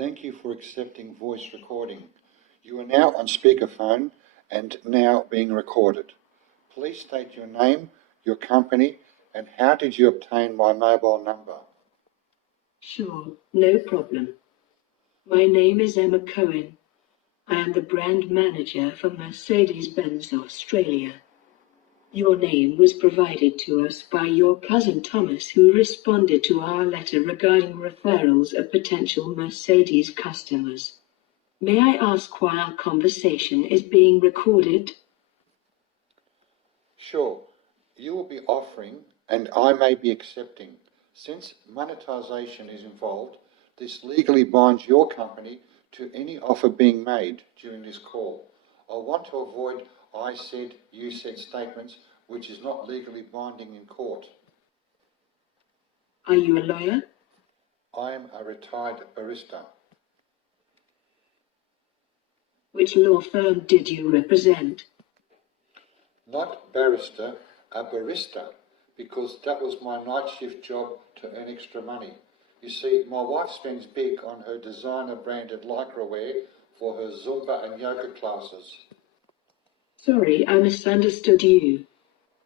Thank you for accepting voice recording. You are now on speakerphone and now being recorded. Please state your name, your company, and how did you obtain my mobile number? Sure, no problem. My name is Emma Cohen. I am the brand manager for Mercedes-Benz Australia. Your name was provided to us by your cousin Thomas, who responded to our letter regarding referrals of potential Mercedes customers. May I ask why our conversation is being recorded? Sure, you will be offering and I may be accepting. Since monetization is involved, this legally binds your company to any offer being made during this call. I want to avoid I said, you said statements, which is not legally binding in court. Are you a lawyer? I am a retired barrister. Which law firm did you represent? Not barrister, a barista, because that was my night shift job to earn extra money. You see, my wife spends big on her designer branded lycra wear for her Zumba and yoga classes. Sorry, I misunderstood you.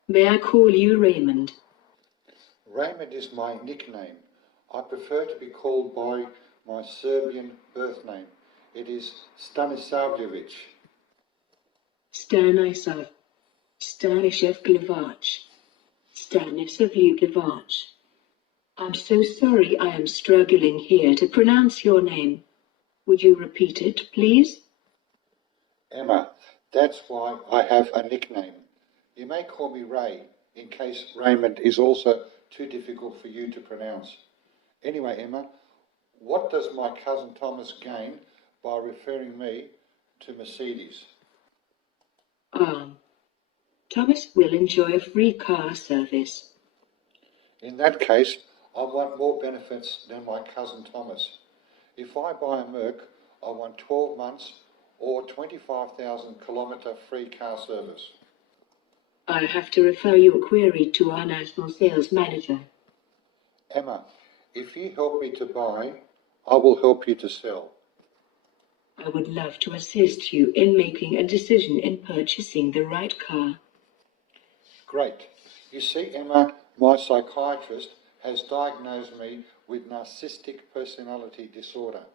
May I call you Raymond? Raymond is my nickname. I prefer to be called by my Serbian birth name. It is Stanisavljevic. Stanisavljevic. Stanisavljevic. I'm so sorry, I am struggling here to pronounce your name. Would you repeat it, please? Emma, that's why I have a nickname. You may call me Ray, in case Raymond is also too difficult for you to pronounce. Anyway, Emma, what does my cousin Thomas gain by referring me to Mercedes? Thomas will enjoy a free car service. In that case, I want more benefits than my cousin Thomas. If I buy a Merc, I want 12 months or 25,000 kilometre free car service. I have to refer your query to our national sales manager. Emma, if you help me to buy, I will help you to sell. I would love to assist you in making a decision in purchasing the right car. Great. You see, Emma, my psychiatrist has diagnosed me with narcissistic personality disorder.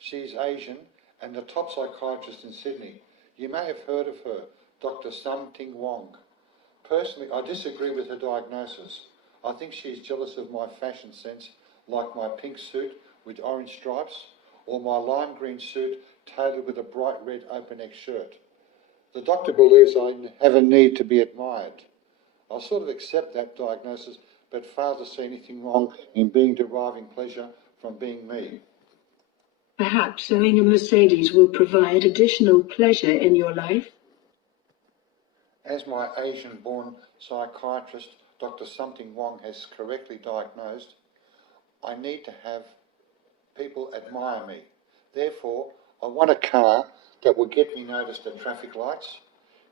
She's Asian and the top psychiatrist in Sydney. You may have heard of her, Dr. Something Wong. Personally, I disagree with her diagnosis. I think she's jealous of my fashion sense, like my pink suit with orange stripes, or my lime green suit tailored with a bright red open-neck shirt. The doctor believes I have a need to be admired. I sort of accept that diagnosis, but fail to see anything wrong in deriving pleasure from being me. Perhaps owning a Mercedes will provide additional pleasure in your life? As my Asian-born psychiatrist, Dr. Something Wong, has correctly diagnosed, I need to have people admire me. Therefore, I want a car that will get me noticed at traffic lights,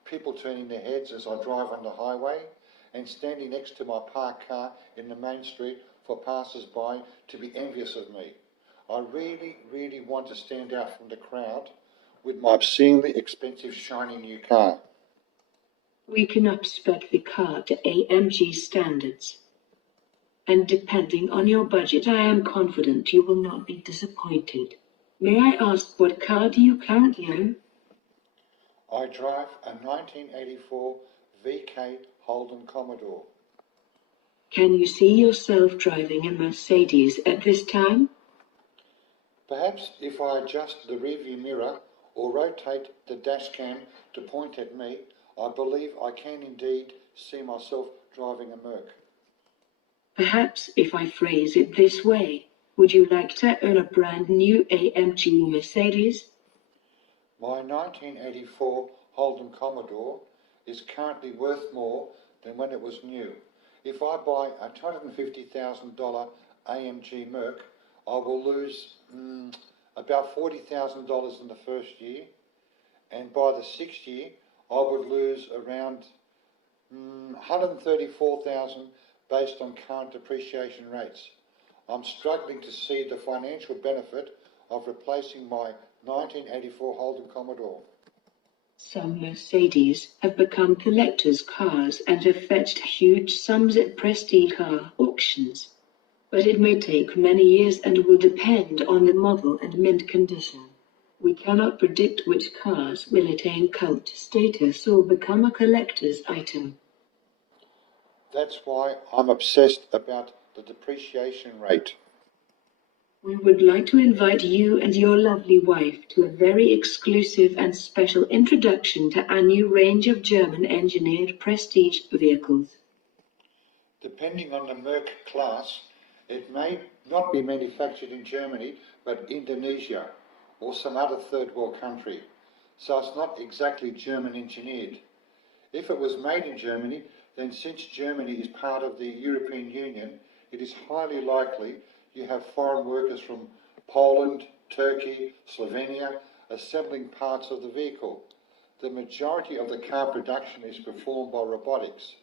people turning their heads as I drive on the highway, and standing next to my parked car in the main street for passers-by to be envious of me. I really, really want to stand out from the crowd with my obscenely expensive shiny new car. We can up-spec the car to AMG standards. And depending on your budget, I am confident you will not be disappointed. May I ask, what car do you currently own? I drive a 1984 VK Holden Commodore. Can you see yourself driving a Mercedes at this time? Perhaps if I adjust the rearview mirror or rotate the dash cam to point at me, I believe I can indeed see myself driving a Merc. Perhaps if I phrase it this way, would you like to own a brand new AMG Mercedes? My 1984 Holden Commodore is currently worth more than when it was new. If I buy a $250,000 AMG Merc, I will lose about $40,000 in the first year, and by the sixth year, I would lose around $134,000 based on current depreciation rates. I'm struggling to see the financial benefit of replacing my 1984 Holden Commodore. Some Mercedes have become collectors' cars and have fetched huge sums at prestige car auctions. But it may take many years and will depend on the model and mint condition. We cannot predict which cars will attain cult status or become a collector's item. That's why I'm obsessed about the depreciation rate. We would like to invite you and your lovely wife to a very exclusive and special introduction to our new range of German-engineered prestige vehicles. Depending on the Merc class, it may not be manufactured in Germany, but Indonesia or some other third world country, so it's not exactly German engineered. If it was made in Germany, then since Germany is part of the European Union, it is highly likely you have foreign workers from Poland, Turkey, Slovenia assembling parts of the vehicle. The majority of the car production is performed by robotics.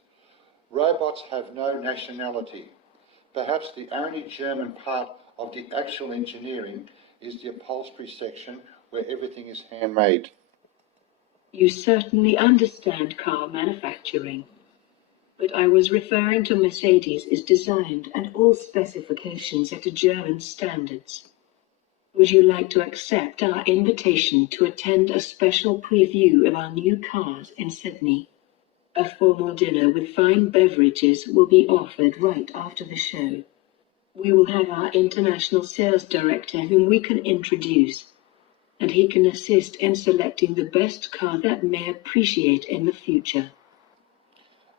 Robots have no nationality. Perhaps the only German part of the actual engineering is the upholstery section where everything is handmade. You certainly understand car manufacturing. But I was referring to Mercedes is designed and all specifications at German standards. Would you like to accept our invitation to attend a special preview of our new cars in Sydney? A formal dinner with fine beverages will be offered right after the show. We will have our international sales director whom we can introduce, and he can assist in selecting the best car that may appreciate in the future.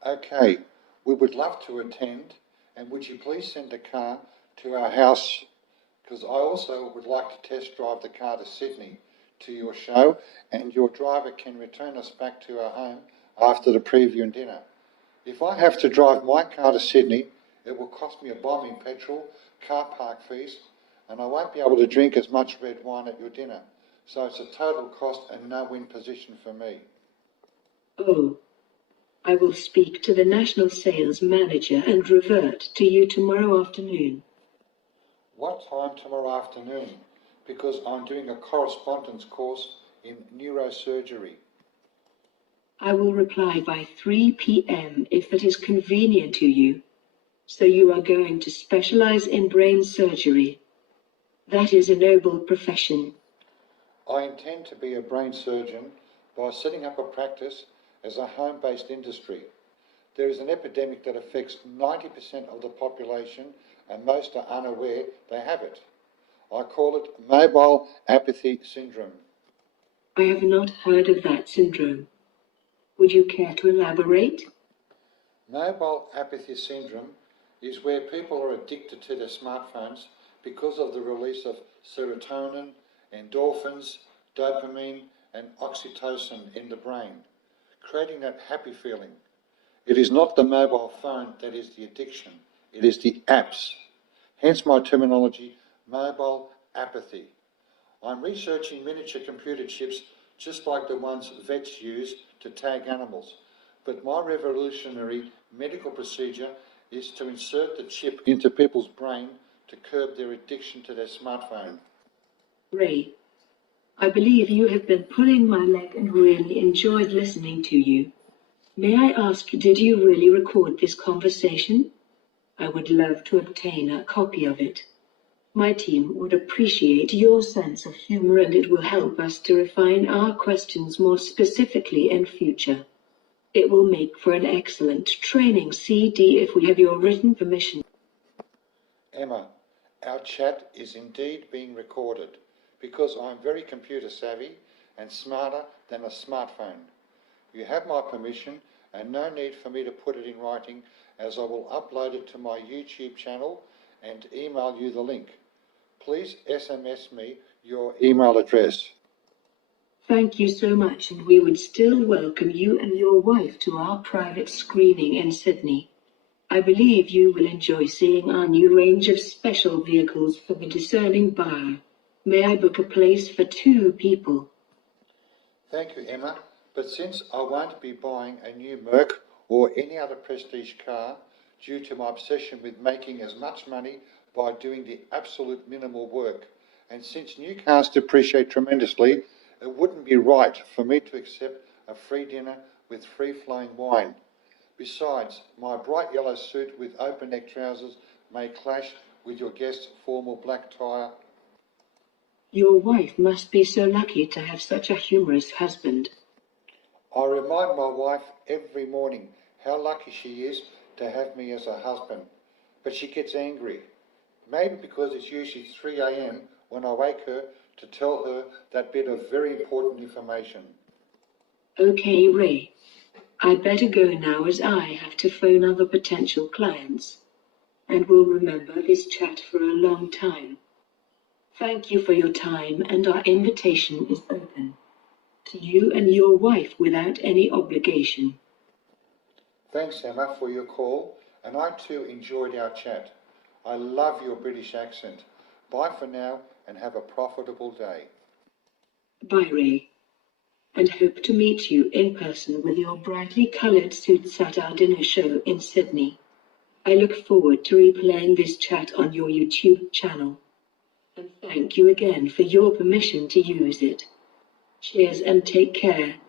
Okay, we would love to attend, and would you please send a car to our house, because I also would like to test drive the car to Sydney to your show, and your driver can return us back to our home after the preview and dinner. If I have to drive my car to Sydney, it will cost me a bomb in petrol, car park fees, and I won't be able to drink as much red wine at your dinner. So it's a total cost and no-win position for me. Oh. I will speak to the national sales manager and revert to you tomorrow afternoon. What time tomorrow afternoon? Because I'm doing a correspondence course in neurosurgery. I will reply by 3 p.m. if it is convenient to you. So you are going to specialize in brain surgery. That is a noble profession. I intend to be a brain surgeon by setting up a practice as a home-based industry. There is an epidemic that affects 90% of the population and most are unaware they have it. I call it mobile apathy syndrome. I have not heard of that syndrome. Would you care to elaborate? Mobile apathy syndrome is where people are addicted to their smartphones because of the release of serotonin, endorphins, dopamine and oxytocin in the brain, creating that happy feeling. It is not the mobile phone that is the addiction, it is the apps. Hence my terminology, mobile apathy. I'm researching miniature computer chips just like the ones vets use to tag animals, but my revolutionary medical procedure is to insert the chip into people's brain to curb their addiction to their smartphone. Ray, I believe you have been pulling my leg and really enjoyed listening to you. May I ask, did you really record this conversation? I would love to obtain a copy of it. My team would appreciate your sense of humor and it will help us to refine our questions more specifically in future. It will make for an excellent training CD if we have your written permission. Emma, our chat is indeed being recorded because I'm very computer savvy and smarter than a smartphone. You have my permission and no need for me to put it in writing, as I will upload it to my YouTube channel and email you the link. Please SMS me your email address. Thank you so much, and we would still welcome you and your wife to our private screening in Sydney. I believe you will enjoy seeing our new range of special vehicles for the discerning buyer. May I book a place for 2 people? Thank you, Emma, but since I won't be buying a new Merc or any other prestige car due to my obsession with making as much money by doing the absolute minimal work, And since new cars depreciate tremendously, it wouldn't be right for me to accept a free dinner with free-flowing wine. Besides, my bright yellow suit with open-neck trousers may clash with your guest's formal black tie. Your wife must be so lucky to have such a humorous husband. I remind my wife every morning how lucky she is to have me as a husband, but she gets angry. Maybe because it's usually 3 a.m. when I wake her to tell her that bit of very important information. Okay, Ray. I better go now as I have to phone other potential clients. And will remember this chat for a long time. Thank you for your time, and our invitation is open to you and your wife without any obligation. Thanks, Emma, for your call, and I too enjoyed our chat. I love your British accent. Bye for now, and have a profitable day. Bye, Ray. And hope to meet you in person with your brightly coloured suits at our dinner show in Sydney. I look forward to replaying this chat on your YouTube channel. And thank you again for your permission to use it. Cheers and take care.